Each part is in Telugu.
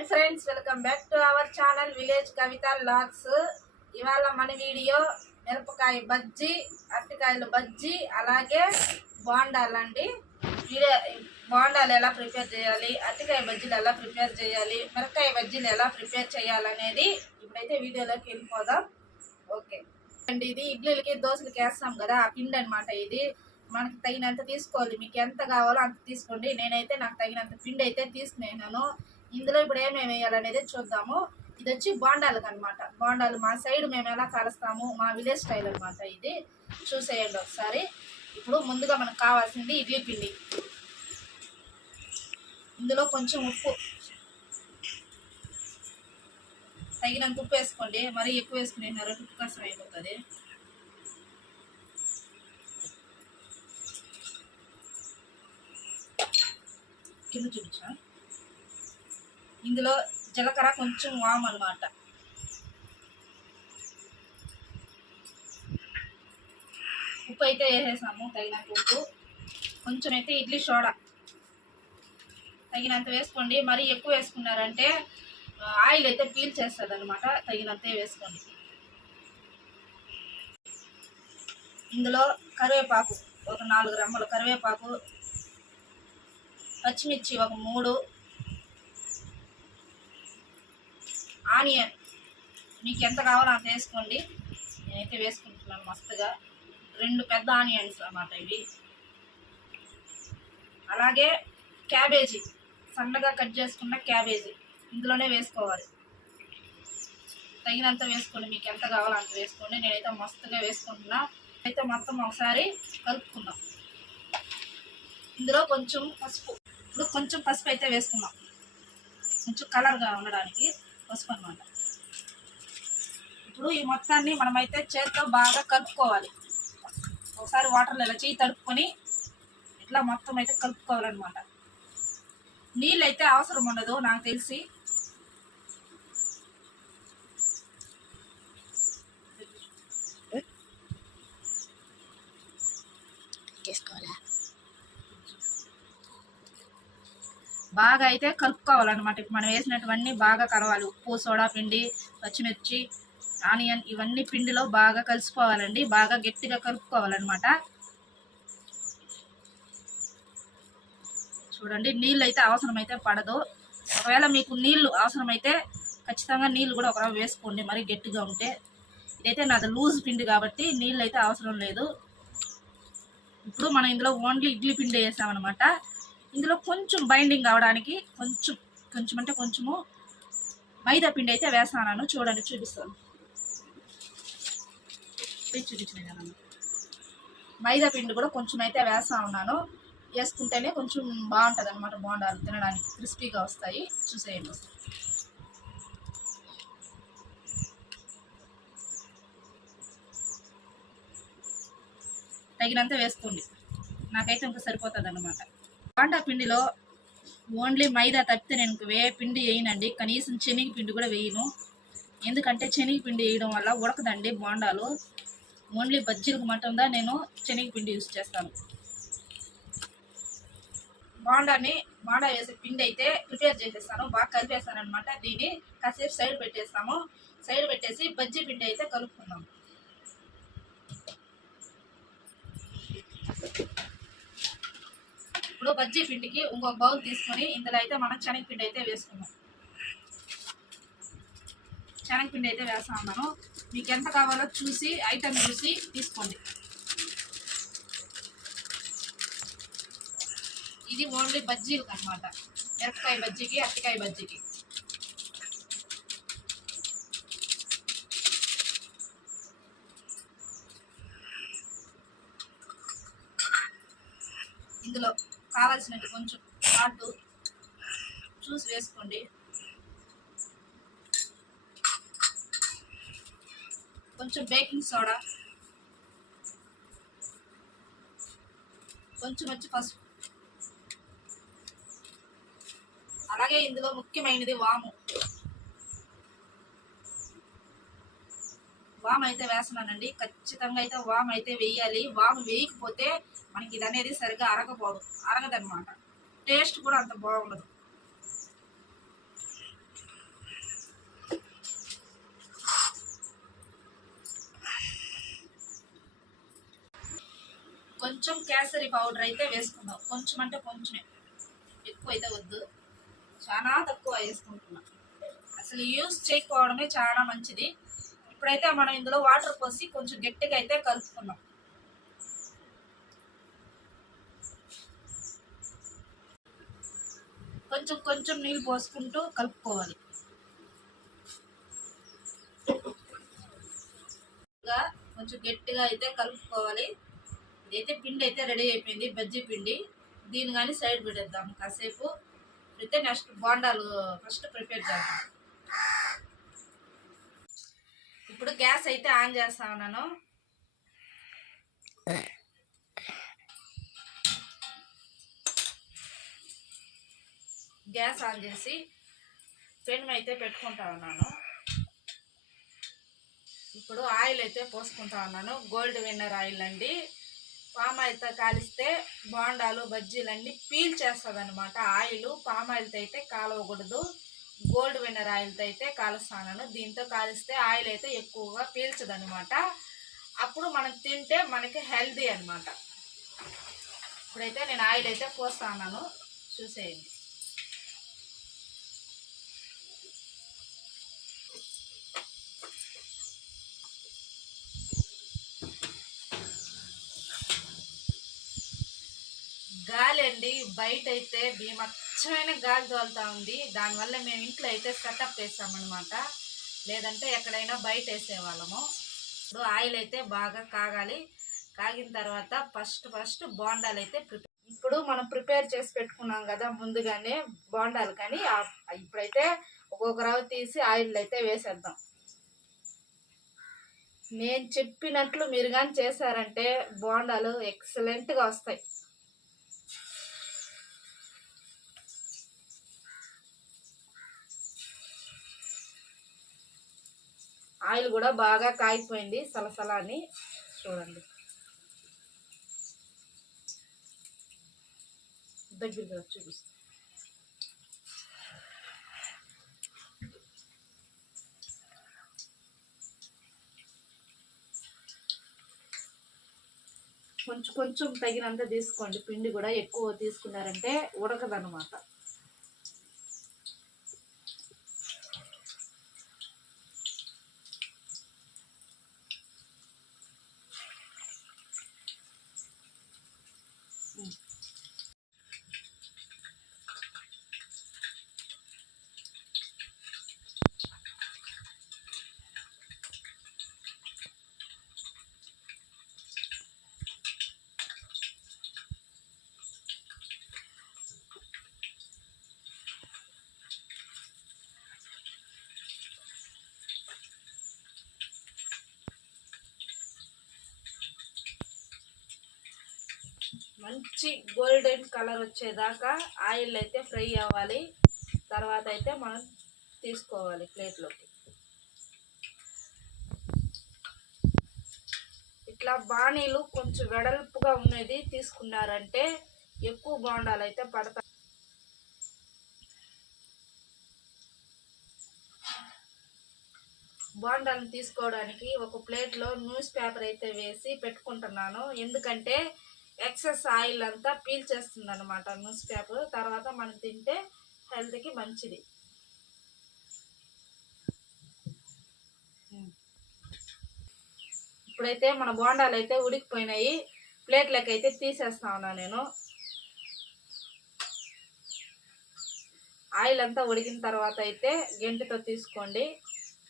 Hi friends, welcome back to our channel village Kavitha vlogs. ఇవాళ మన వీడియో మిరపకాయ బజ్జీ, అరటికాయల బజ్జీ, అలాగే బోండాలండి. బోండాలు ఎలా ప్రిపేర్ చేయాలి, అరటికాయ బజ్జీలు ఎలా ప్రిపేర్ చేయాలి, మిరపకాయ బజ్జీలు ఎలా ప్రిపేర్ చేయాలనేది ఇప్పుడైతే వీడియోలోకి వెళ్ళిపోదాం. ఓకే అండి, ఇది ఇడ్లీలకి దోశలకి వేస్తాం కదా, ఆ పిండి అనమాట. ఇది మనకు తగినంత తీసుకోవాలి, మీకు ఎంత కావాలో అంత తీసుకోండి. నేనైతే నాకు తగినంత పిండి అయితే తీసుకున్నాను. ఇందులో ఇప్పుడు ఏమేమి వేయాలనేది చూద్దాము. ఇది వచ్చి బోండాలకు అనమాట. బోండాలు మా సైడ్ మేము ఎలా కలుస్తాము, మా విలేజ్ స్టైల్ అనమాట. ఇది చూసేయండి ఒకసారి. ఇప్పుడు ముందుగా మనకు కావాల్సింది ఇడ్లీ పిండి. ఇందులో కొంచెం ఉప్పు, తగినంత ఉప్పు వేసుకోండి. మరీ ఎక్కువ వేసుకునేనారు ఉప్పు కష్టం అయిపోతుంది. కింద చూపించా. ఇందులో జీలకర్ర, కొంచెం వాము అనమాట. ఉప్పు అయితే వేసేసాము, తగినంత ఉప్పు. కొంచెం అయితే ఇడ్లీ సోడా తగినంత వేసుకోండి. మరీ ఎక్కువ వేసుకున్నారంటే ఆయిల్ అయితే పీల్ చేస్తుంది అనమాట. తగినంత వేసుకోండి. ఇందులో కరివేపాకు ఒక 4 రెమ్మలు కరివేపాకు, పచ్చిమిర్చి ఒక 3, ఆనియన్ మీకు ఎంత కావాలో అంత వేసుకోండి. నేనైతే వేసుకుంటున్నాను మస్తుగా. 2 పెద్ద ఆనియన్స్ అన్నమాట ఇవి. అలాగే క్యాబేజీ, సన్నగా కట్ చేసుకున్న క్యాబేజీ ఇందులోనే వేసుకోవాలి. తగినంత వేసుకోండి, మీకు ఎంత కావాలో అంత వేసుకోండి. నేనైతే మస్తుగా వేసుకుంటున్నా. అయితే మొత్తం ఒకసారి కలుపుకుందాం. ఇందులో కొంచెం పసుపు, ఇప్పుడు కొంచెం పసుపు అయితే వేసుకుందాం, కొంచెం కలర్గా ఉండడానికి పసుపు అనమాట. ఇప్పుడు ఈ మొత్తాన్ని మనమైతే చేతితో బాగా కలుపుకోవాలి. ఒకసారి వాటర్లో ఇలా చేయి తడుపుకొని ఇట్లా మొత్తం అయితే కలుపుకోవాలన్నమాట. నీళ్ళు అయితే అవసరం ఉండదు నాకు తెలిసి. బాగా అయితే కలుపుకోవాలన్నమాట. ఇప్పుడు మనం వేసినటువన్నీ బాగా కలవాలి. ఉప్పు, సోడా పిండి, పచ్చిమిర్చి, ఆనియన్ ఇవన్నీ పిండిలో బాగా కలిసిపోవాలండి. బాగా గట్టిగా కలుపుకోవాలన్నమాట. చూడండి, నీళ్ళు అయితే అవసరమైతే పడదు. ఒకవేళ మీకు నీళ్లు అవసరమైతే ఖచ్చితంగా నీళ్ళు కూడా ఒకవేళ వేసుకోండి, మరీ గట్టిగా ఉంటే. ఇదైతే నాది లూజ్ పిండి కాబట్టి నీళ్ళు అయితే అవసరం లేదు. ఇప్పుడు మనం ఇందులో ఓన్లీ ఇడ్లీ పిండి వేసామన్నమాట. ఇందులో కొంచెం బైండింగ్ అవడానికి కొంచెం అంటే కొంచెము మైదా పిండి అయితే వేస్తాను. చూడండి, చూపిస్తాను. మైదా పిండి కూడా కొంచెం అయితే వేస్తా ఉన్నాను. వేసుకుంటేనే కొంచెం బాగుంటుంది అనమాట. బోండాలు తినడానికి క్రిస్పీగా వస్తాయి. చూసేయండి. తగినంత వేసుకోండి, నాకైతే ఇంకా సరిపోతుంది అనమాట. బోండా పిండిలో ఓన్లీ మైదా తప్పితే నేను ఇంక పిండి వేయనండి. కనీసం శనగ పిండి కూడా వేయను. ఎందుకంటే శనగ పిండి వేయడం వల్ల ఉడకదండి బోండాలు. ఓన్లీ బజ్జీలకు మటంగా నేను శనగ పిండి యూజ్ చేస్తాను. బోండా వేసే పిండి అయితే ప్రిపేర్ చేసేస్తాను. బాగా కలిపేస్తాను అనమాట. దీన్ని కాసేపు సైడ్ పెట్టేస్తాము. సైడ్ పెట్టేసి బజ్జీ పిండి అయితే కలుపుకుందాం. ఇప్పుడు బజ్జీ పిండికి ఇంకొక బౌల్ తీసుకొని ఇందులో అయితే మనం శనగపిండి అయితే వేసుకుందాం. శనగపిండి అయితే వేస్తా ఉన్నాను. మీకు ఎంత కావాలో చూసి ఐటమ్ చూసి తీసుకోండి. ఇది ఓన్లీ బజ్జీలకు అనమాట. మిరపకాయ బజ్జీకి, అరటికాయ బజ్జీకి. ఇందులో కావాల్సినట్టు కొంచెం సాల్ట్ చూసి వేసుకోండి. కొంచెం బేకింగ్ సోడా, కొంచెం వచ్చి పసుపు. అలాగే ఇందులో ముఖ్యమైనది వాము. వాము అయితే వేస్తున్నానండి. ఖచ్చితంగా అయితే వాము అయితే వేయాలి. వాము వేయకపోతే మనకి ఇది అనేది సరిగ్గా అరగదనమాట. టేస్ట్ కూడా అంత బాగుండదు. కొంచెం కేసరి పౌడర్ అయితే వేసుకుందాం. కొంచెం అంటే కొంచెమే, ఎక్కువ అయితే వద్దు, చాలా తక్కువ వేసుకుంటున్నాం. అసలు యూజ్ చేయకపోవడమే చాలా మంచిది. ఇప్పుడైతే మనం ఇందులో వాటర్ పోసి కొంచెం గట్టిగా అయితే కలుపుకున్నాం. కొంచెం కొంచెం నీళ్ళు పోసుకుంటూ కలుపుకోవాలి. కొంచెం గట్టిగా అయితే కలుపుకోవాలి. ఇదైతే పిండి అయితే రెడీ అయిపోయింది, బజ్జీ పిండి. దీన్ని కానీ సైడ్ పెట్టేద్దాం కాసేపు. అయితే నెక్స్ట్ బోండాలు ఫస్ట్ ప్రిపేర్ చేద్దాం. ఇప్పుడు గ్యాస్ అయితే ఆన్ చేస్తా ఉన్నాను. గ్యాస్ ఆన్ చేసి పెనం అయితే పెట్టుకుంటా ఉన్నాను. ఇప్పుడు ఆయిల్ అయితే పోసుకుంటా ఉన్నాను. గోల్డ్ విన్నర్ ఆయిల్ అండి. పామ్ ఆయిల్తో కాలిస్తే బోండాలు బజ్జీలన్నీ పీల్ చేస్తుంది అనమాట. ఆయిల్ పామ్ ఆయిల్తో అయితే కాలవకూడదు, గోల్డ్ విన్నర్ ఆయిల్తో అయితే కాలుస్తాను. దీంతో కాలిస్తే ఆయిల్ అయితే ఎక్కువగా పీల్చదు అనమాట. అప్పుడు మనం తింటే మనకి హెల్దీ అనమాట. ఇప్పుడైతే నేను ఆయిల్ అయితే పోస్తాను, చూసేయండి. గాలి అండి, బయట అయితే భీమచ్చమైన గాలి తోలుతా ఉంది. దానివల్ల మేము ఇంట్లో అయితే సెటప్ వేసామన్నమాట, లేదంటే ఎక్కడైనా బయట వేసేవాళ్ళము. ఇప్పుడు ఆయిల్ అయితే బాగా కాగాలి. కాగిన తర్వాత ఫస్ట్ బోండాలు అయితే ఇప్పుడు మనం ప్రిపేర్ చేసి పెట్టుకున్నాం కదా ముందుగానే బోండాలు, కానీ ఇప్పుడైతే ఒక్కొక్క రవ్వ తీసి ఆయిల్ అయితే వేసేద్దాం. నేను చెప్పినట్లు మీరు కానీ చేశారంటే బోండాలు ఎక్సలెంట్గా వస్తాయి. ఆయిల్ కూడా బాగా కాగిపోయింది, సలసలా అని చూడండి. దగ్గరికి చూపిస్తాను. కొంచెం కొంచెం తగినంత తీసుకోండి. పిండి కూడా ఎక్కువ తీసుకున్నారంటే ఉడకదనమాట. మంచి గోల్డెన్ కలర్ వచ్చేదాకా ఆయిల్ అయితే ఫ్రై అవ్వాలి. తర్వాత అయితే మనం తీసుకోవాలి ప్లేట్లోకి. ఇట్లా బాణీలు కొంచెం వెడల్పుగా ఉన్నది తీసుకున్నారంటే ఎక్కువ బోండాలు అయితే పడతాయి. బోండాలను తీసుకోవడానికి ఒక ప్లేట్లో న్యూస్ పేపర్ అయితే వేసి పెట్టుకుంటున్నాను. ఎందుకంటే ఎక్సెస్ ఆయిల్ అంతా పీల్చేస్తుంది అనమాట న్యూస్ పేపర్. తర్వాత మనం తింటే హెల్త్కి మంచిది. ఇప్పుడైతే మన బోండాలు అయితే ఉడికిపోయినాయి. ప్లేట్లకి అయితే తీసేస్తా ఉన్నా నేను. ఆయిల్ అంతా ఉడికిన తర్వాత అయితే గెంటితో తీసుకోండి.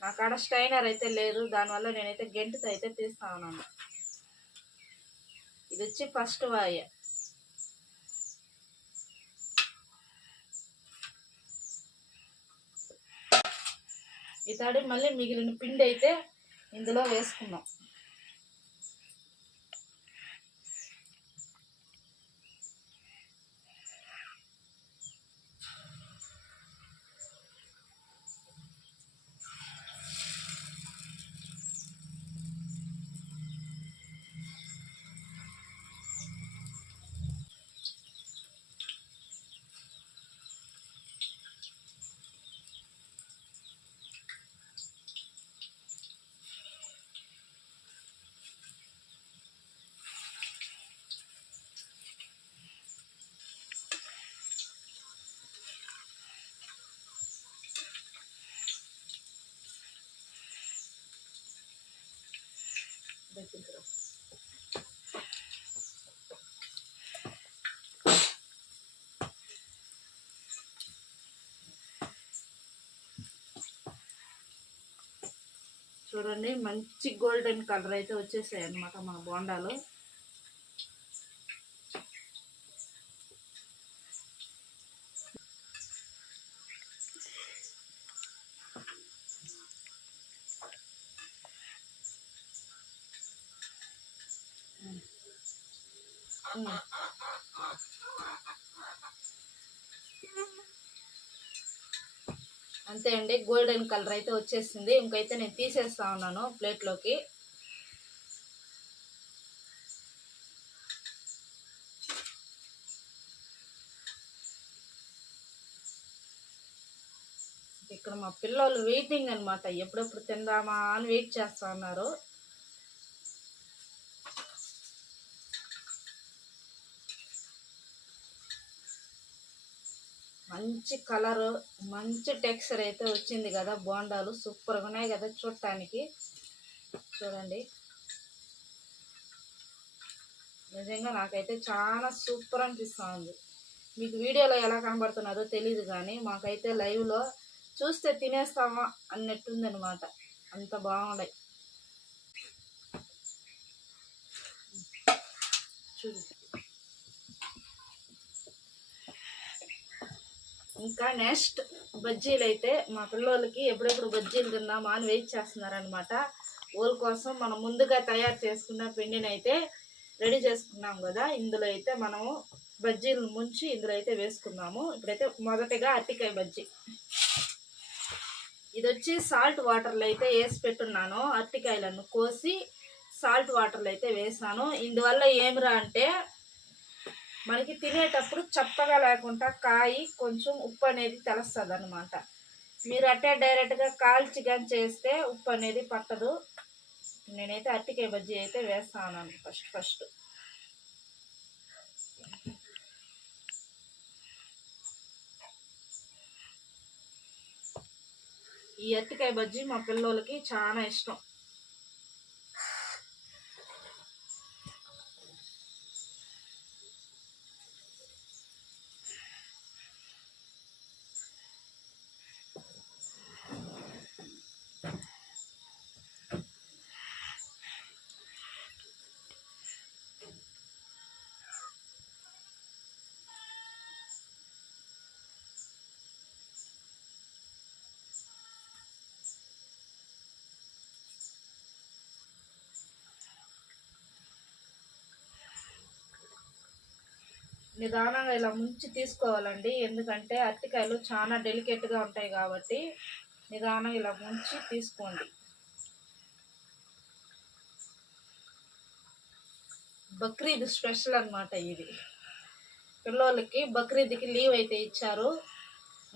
నా కాడ స్ట్రైనర్ అయితే లేదు, దానివల్ల నేనైతే గెంటితో అయితే తీస్తా ఉన్నాను. ఇది వచ్చి ఫస్ట్ వాయ. ఇతడి మళ్ళీ మిగిలిన పిండి అయితే ఇందులో వేసుకున్నాం. చూడండి మంచి గోల్డెన్ కలర్ అయితే వచ్చేసాయి అన్నమాట మన బోండాలు. అంతే అండి, గోల్డెన్ కలర్ అయితే వచ్చేసింది. ఇంకైతే నేను తీసేస్తా ఉన్నాను ప్లేట్లోకి. ఇక్కడ మా పిల్లలు వెయిటింగ్ అనమాట, ఎప్పుడెప్పుడు తిందామా అని వెయిట్ చేస్తా ఉన్నారు. మంచి కలరు, మంచి టెక్స్చర్ అయితే వచ్చింది కదా. బోండాలు సూపర్గా ఉన్నాయి కదా చూడటానికి. చూడండి, నిజంగా నాకైతే చాలా సూపర్ అనిపిస్తుంది. మీకు వీడియోలో ఎలా కనబడుతున్నదో తెలియదు, కానీ మాకైతే లైవ్లో చూస్తే తినేస్తామా అన్నట్టుందనమాట, అంత బాగున్నాయి. చూడు, ఇంకా నెక్స్ట్ బజ్జీలు అయితే మా పిల్లలకి ఎప్పుడెప్పుడు బజ్జీలు తిందామా అని వెయిట్ చేస్తున్నారనమాట. వాళ్ళ కోసం మనం ముందుగా తయారు చేసుకున్న పిండిని అయితే రెడీ చేసుకున్నాం కదా. ఇందులో అయితే మనము బజ్జీలను ముంచి ఇందులో అయితే వేసుకున్నాము. ఇప్పుడైతే మొదటగా అరటికాయ బజ్జీ, ఇది వచ్చి సాల్ట్ వాటర్లో అయితే వేసి పెట్టున్నాను. అరటికాయలను కోసి సాల్ట్ వాటర్లో అయితే వేసాను. ఇందువల్ల ఏమిరా అంటే మనకి తినేటప్పుడు చప్పగా లేకుండా కాయ కొంచెం ఉప్పు అనేది తెలుస్తుంది అనమాట. మీరు అట్టే డైరెక్ట్గా కాల్చి కానీ చేస్తే ఉప్పు అనేది పట్టదు. నేనైతే అరటికాయ బజ్జీ అయితే వేస్తాను ఫస్ట్. ఈ అరటికాయ బజ్జీ మా పిల్లలకి చాలా ఇష్టం. నిదానంగా ఇలా ముంచి తీసుకోవాలండి, ఎందుకంటే అరటికాయలు చాలా డెలికేట్గా ఉంటాయి కాబట్టి నిదానంగా ఇలా ముంచి తీసుకోండి. బక్రీద్ స్పెషల్ అనమాట ఇది. పిల్లలకి బక్రీద్కి లీవ్ అయితే ఇచ్చారు,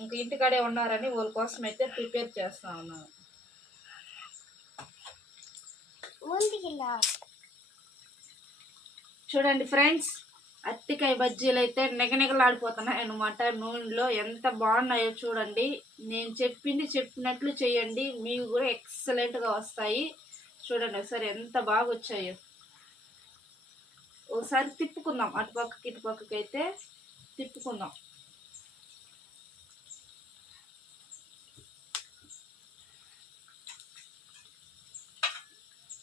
ఇంక ఇంటికాడే ఉన్నారని వాళ్ళ కోసం అయితే ప్రిపేర్ చేస్తా ఉన్నాను. చూడండి ఫ్రెండ్స్, అరటికాయ బజ్జీలు అయితే నిగనిగలాడిపోతున్నాయి అన్నమాట నూనెలో. ఎంత బాగున్నాయో చూడండి. నేను చెప్పినట్లు చేయండి, మీకు కూడా ఎక్సలెంట్గా వస్తాయి. చూడండి ఒకసారి ఎంత బాగా వచ్చాయో. ఒకసారి తిప్పుకుందాం, అటుపక్కకి ఇటుపక్కకి అయితే తిప్పుకుందాం.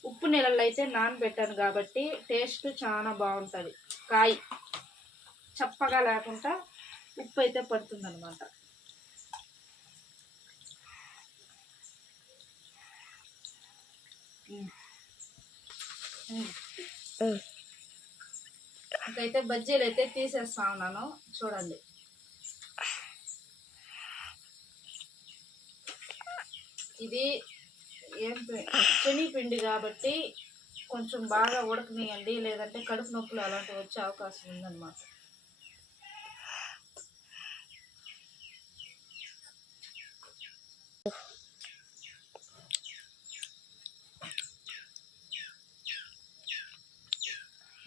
ఉప్పు నీళ్ళల్లో అయితే నానబెట్టాను కాబట్టి టేస్ట్ చాలా బాగుంటుంది. కాయ చప్పగా లేకుండా ఉప్పు అయితే పడుతుంది అనమాట. ఇంకైతే బజ్జీలు అయితే తీసేస్తా ఉన్నాను. చూడండి, ఇది శనగపిండి కాబట్టి కొంచెం బాగా ఉడకనియండి, లేదంటే కడుపు నొప్పులు అలాంటివి వచ్చే అవకాశం ఉందన్నమాట.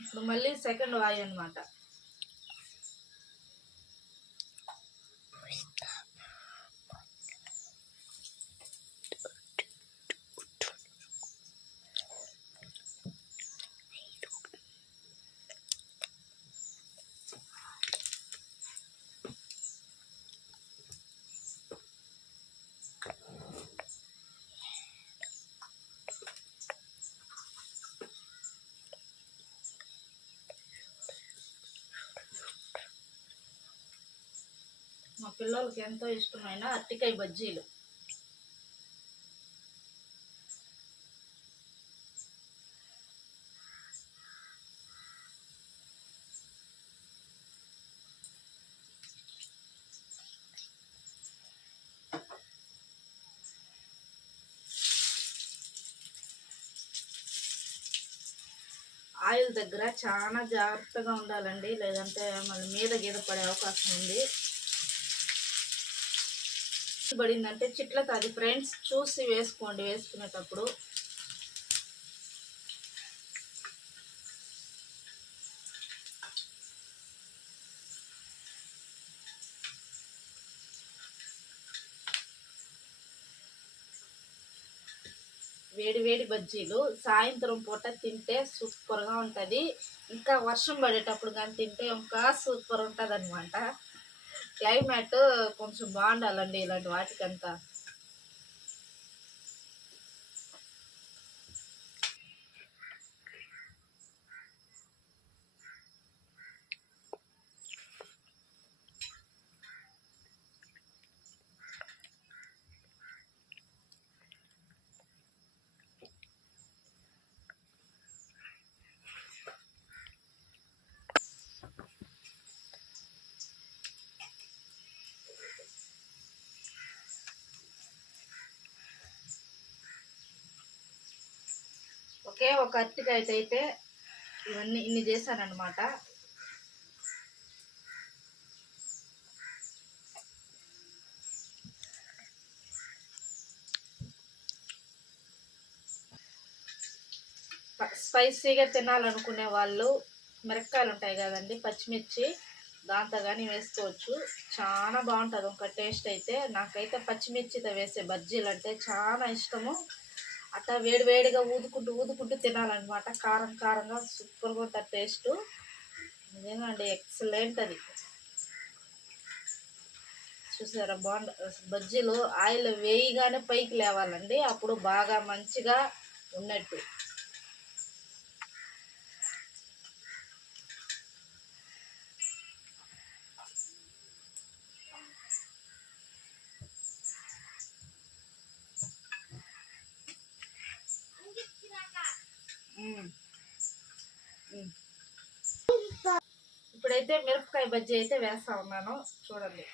ఇప్పుడు మళ్ళీ సెకండ్ వాయి అన్నమాట. పిల్లలకి ఎంతో ఇష్టమైన అరటికాయ బజ్జీలు. ఆయిల్ దగ్గర చాలా జాగ్రత్తగా ఉండాలండి, లేదంటే మళ్ళీ మీద గీద పడే అవకాశం ఉంది. పడిందంటే చిట్లతో ఫ్రెండ్స్, చూసి వేసుకోండి వేసుకునేటప్పుడు. వేడి వేడి బజ్జీలు సాయంత్రం పూట తింటే సూపర్గా ఉంటుంది. ఇంకా వర్షం పడేటప్పుడు కానీ తింటే ఇంకా సూపర్ ఉంటుంది అనమాట. క్లైమేట్ కొంచెం బాగుండాలండి ఇలాంటి వాటికంతా. ఒకే ఒక అరటికాయ అయితే ఇవన్నీ ఇన్ని చేశానన్నమాట. స్పైసీగా తినాలనుకునే వాళ్ళు మిరపకాయలు ఉంటాయి కదండి, పచ్చిమిర్చి, దాంతో కానీ వేసుకోవచ్చు. చాలా బాగుంటుంది ఒక టేస్ట్ అయితే. నాకైతే పచ్చిమిర్చితో వేసే బజ్జీలు అంటే చాలా ఇష్టము. అట్లా వేడి వేడిగా ఊదుకుంటూ తినాలన్నమాట. కారం కారంగా సూపర్గా ఉంటుంది టేస్ట్. అదేనండి, ఎక్సలెంట్ అది. చూసారా బజ్జీలు ఆయిల్ వేయగానే పైకి లేవాలండి, అప్పుడు బాగా మంచిగా ఉన్నట్టు. ఇప్పుడైతే మిరపకాయ బజ్జీ అయితే వేస్తా ఉన్నాను, చూడండి.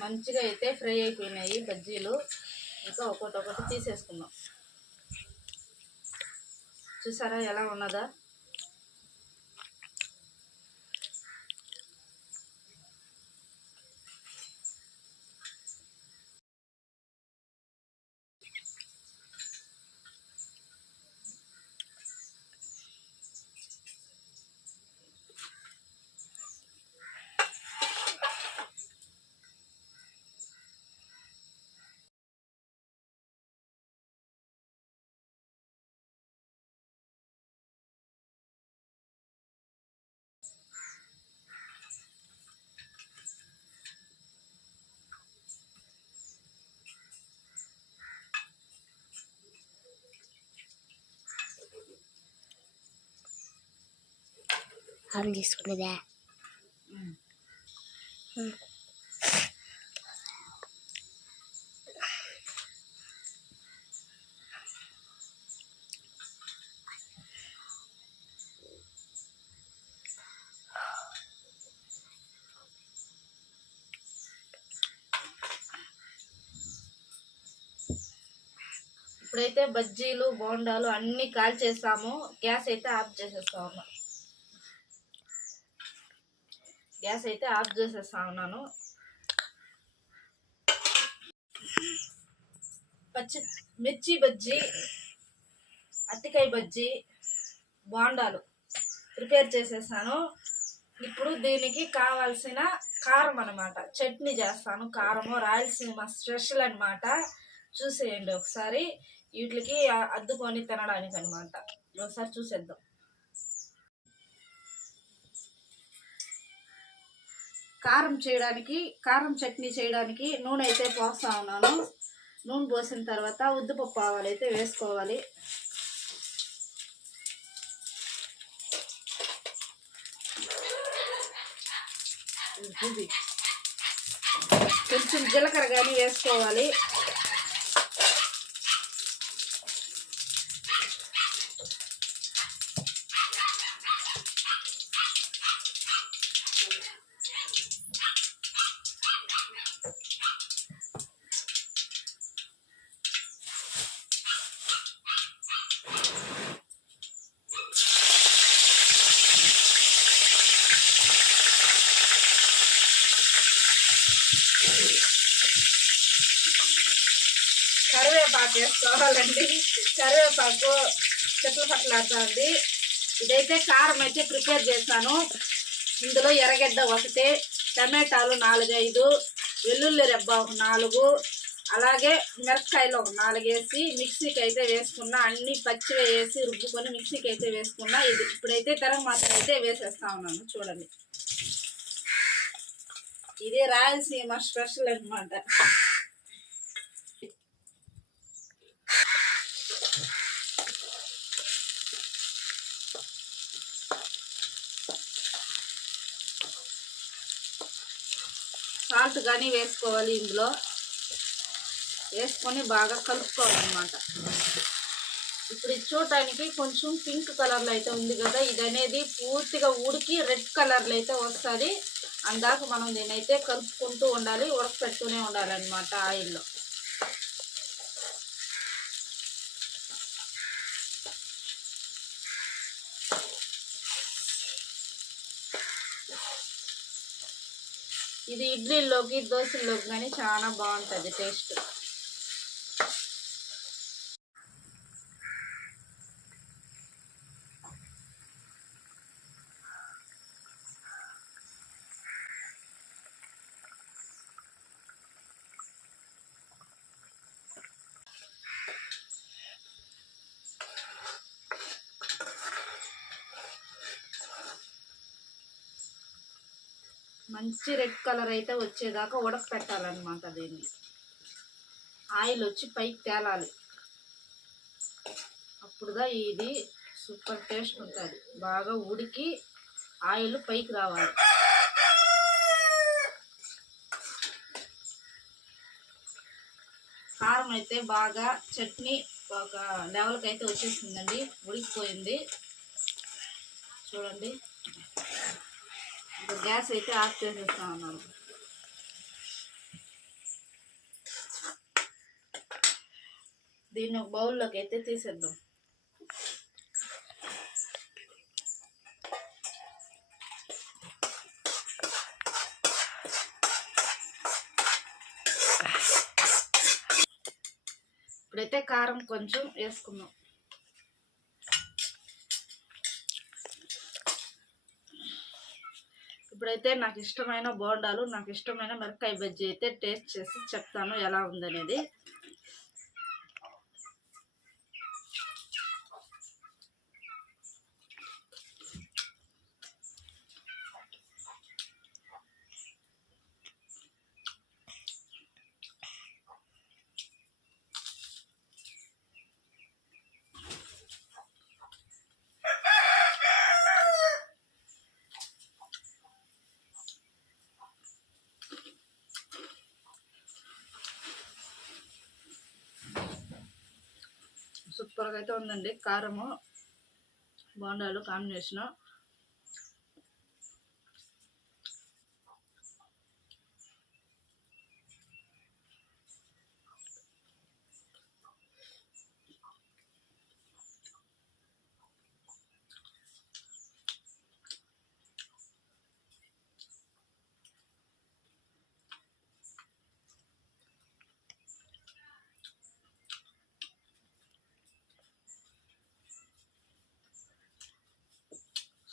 మంచిగా అయితే ఫ్రై అయిపోయినాయి బజ్జీలు. ఇంకా ఒకటి తీసేసుకుందాం. చూసారా ఎలా ఉన్నదా? ఆన్ తీసుకునేదా? ఇప్పుడైతే బజ్జీలు బోండాలు అన్నీ కాల్చేసాము. గ్యాస్ అయితే ఆఫ్ చేసేస్తా ఉన్నా. పచ్చి మిర్చి బజ్జీ, అరటికాయ బజ్జీ, బోండాలు ప్రిపేర్ చేసేసాను. ఇప్పుడు దీనికి కావాల్సిన కారం అన్నమాట. చట్నీ చేస్తాను. కారము రాయలసీమ స్పెషల్ అన్నమాట. చూసేయండి ఒకసారి. వీటికి అద్దుకొని తినడానికి అన్నమాట. ఒకసారి చూసేద్దాం. కారం చట్నీ చేయడానికి నూనె అయితే పోస్తా ఉన్నాను. నూనె పోసిన తర్వాత ఉద్దిపప్పు ఆవాలు అయితే వేసుకోవాలి. కొంచెం జీలకర్ర కానీ వేసుకోవాలి. కరివేపాకు వేసుకోవాలండి. కరివేపాకు చెట్లు పట్లాడుతుంది. ఇదైతే కారం అయితే ప్రిపేర్ చేశాను. ఇందులో ఎర్రగడ్డ 1, టమాటాలు 4-5, వెల్లుల్లి రెబ్బ 4, అలాగే మిరపకాయలు 4 వేసి మిక్సీకి అయితే వేసుకున్నా. అన్ని పచ్చిగా వేసి రుబ్బుకొని మిక్సీకి అయితే వేసుకున్నా. ఇది ఇప్పుడైతే మాత్రం అయితే వేసేస్తా ఉన్నాను. చూడండి, ఇది రాయలసీమ స్పెషల్ అన్నమాట. సాల్ట్ కానీ వేసుకోవాలి. ఇందులో వేసుకొని బాగా కలుపుకోవాలన్నమాట. ఇప్పుడు ఇది చూడటానికి కొంచెం పింక్ కలర్లో అయితే ఉంది కదా, ఇది అనేది పూర్తిగా ఉడికి రెడ్ కలర్లో అయితే వస్తుంది. అందాక మనం దీన్ని అయితే కలుపుకుంటూ ఉండాలి, ఉడకపెడుతూనే ఉండాలన్నమాట ఆయిల్లో. ఇది ఇడ్లీలోకి దోశల్లోకి కానీ చాలా బాగుంటుంది టేస్ట్. మంచి రెడ్ కలర్ అయితే వచ్చేదాకా ఉడకపెట్టాలన్నమాట. దీన్ని ఆయిల్ వచ్చి పైకి తేలాలి. అప్పుడుగా ఇది సూపర్ టేస్ట్ ఉంటుంది. బాగా ఉడికి ఆయిల్ పైకి రావాలి. కారం అయితే బాగా చట్నీ ఒక లెవెల్కి అయితే వచ్చేసిందండి, ఉడికిపోయింది. చూడండి, గ్యాస్ అయితే ఆఫ్ చేసేస్తా ఉన్నాను. దీన్ని ఒక బౌల్లోకి అయితే తీసేద్దాం. ఇప్పుడైతే కారం కొంచెం వేసుకుందాం. ఇప్పుడైతే నాకు ఇష్టమైన బోండాలు, నాకు ఇష్టమైన మిరపకాయ బజ్జీ అయితే టేస్ట్ చేసి చెప్తాను ఎలా ఉందనేది. సూపర్గా అయితే ఉందండి. కారము బోండాలు కాంబినేషను.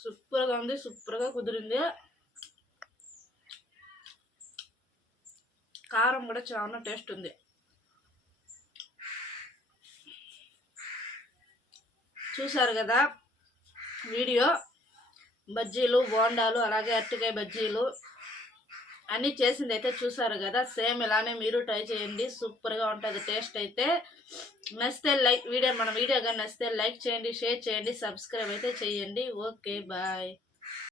సూపర్గా ఉంది, సూపర్గా కుదిరింది. కారం కూడా చాలా టేస్ట్ ఉంది. చూసారు కదా వీడియో. బజ్జీలు, బోండాలు, అలాగే అరటికాయ బజ్జీలు అన్నీ చేసింది అయితే చూసారు కదా. సేమ్ ఇలానే మీరు ట్రై చేయండి, సూపర్గా ఉంటుంది టేస్ట్ అయితే. నచ్చితే మన వీడియో కానీ నచ్చితే లైక్ చేయండి, షేర్ చేయండి, సబ్స్క్రైబ్ అయితే చేయండి. Okay bye.